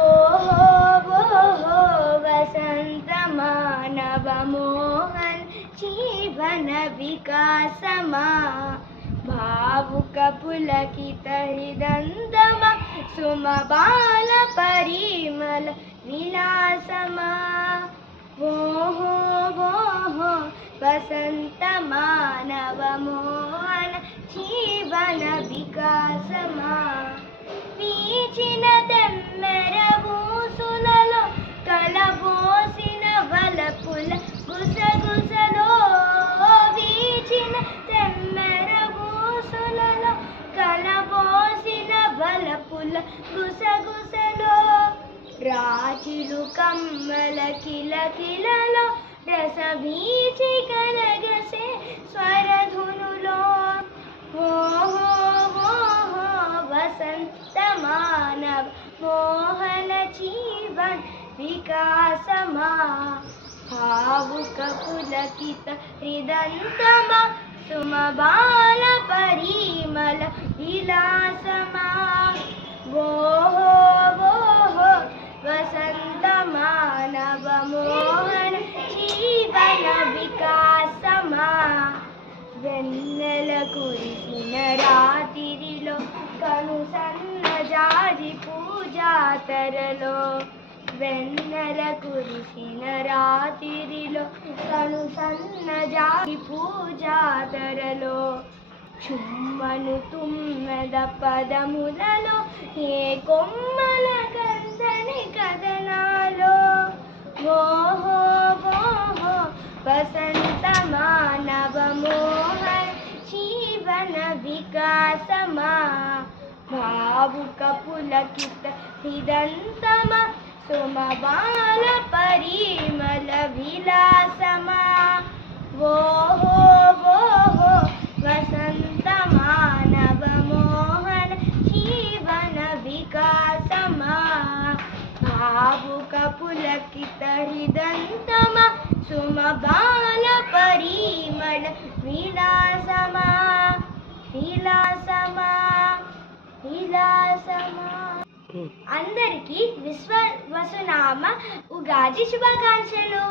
ఓహో ఓహో వసంత మానవ మోహన్ జీవన వికాసమా భావుక పులకిత హృదంతమా సుమ బాల పరిమళ విలాసమా ఓహో ఓహో వసంత మానవ మోహన జీవన వికాసమా వీచిన తెమ్మెర ఊసులలో కలబోసిన వలపుల గుసగుసలో వీచిన తెమ్మెర ఊసులలో కలబోసిన వలపుల గుసగుసలో రాచిలు కమ్మల కిలకిలలో రసబీచి కలగసే స్వరధునులో ఓహో ఓహో వసంత మానవ మోహన జీవన్ వికాసమా భావుక పులకిత హృదంతమా సుమ బాల పరిమళ విలాసమా ఓహో ఓహో వసంత మానవ మోహన జీవన వికాసమా వెన్నెల కురిసిన రాత్రిలో కను సన్నజాజి పూజాతరలో వెన్నెల కురిసిన రాత్రిలో కను సన్నజాజి పూజాతరలో చుమ్మను తుమ్మెద పదములలో ఏ కొమ్మల కందని కథనాలో ఓహో ఓహో వసంత మానవ మోహన జీవన వికాసమా భావుక పులకిత హృదంతమా సుమ బాల పరిమళ విలాసమా ఓహో ఓహో వసంత మానవ మోహన జీవన వికాసమా భావుక పులకిత హృదంతమా సుమ బాల పరిమళ విలాసమా విలాసమా విలాసమా. అందరికీ విశ్వ వసునామ ఉగాది శుభాకాంక్షలు.